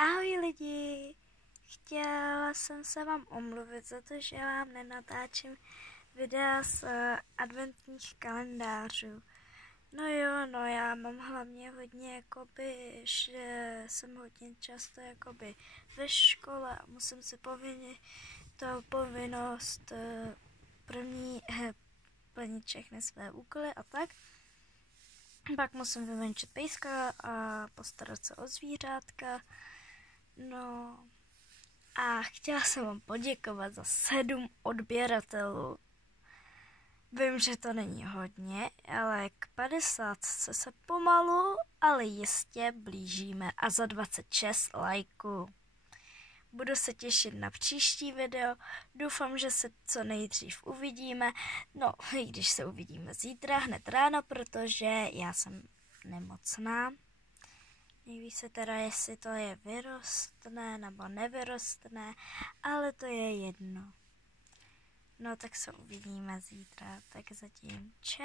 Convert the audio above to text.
Ahoj lidi, chtěla jsem se vám omluvit za to, že vám nenatáčím videa z adventních kalendářů. No já mám hlavně hodně že jsem hodně často ve škole a musím si povinnost první plnit všechny své úkoly a tak. Pak musím vyvenčit pejska a postarat se o zvířátka. No a chtěla jsem vám poděkovat za 7 odběratelů. Vím, že to není hodně, ale k 50 se pomalu, ale jistě blížíme a za 26 lajků. Budu se těšit na příští video, doufám, že se co nejdřív uvidíme, no i když se uvidíme zítra hned ráno, protože já jsem nemocná. Neví se teda, jestli to je vyrostné nebo nevyrostné, ale to je jedno. No tak se uvidíme zítra, tak zatím čau.